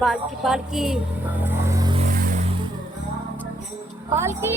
पालकी पालकी। पालकी।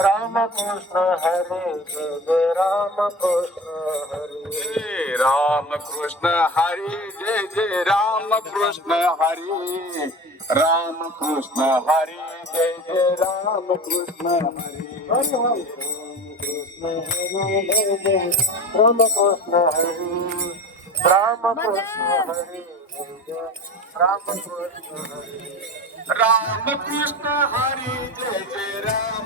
राम कृष्ण हरे। जय राम कृष्ण हरे राम जय जय राम कृष्ण हरी। राम कृष्ण हरे जय जय राम कृष्ण हरे राम कृष्ण हरे राम कृष्ण हरी। राम कृष्ण हरे राम कृष्ण हरे। राम कृष्ण हरे जय जय राम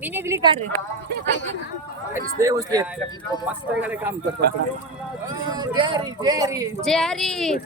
विनेगरी काढ रे ते उचले मस्त काम करतात जेरी जेरी जेरी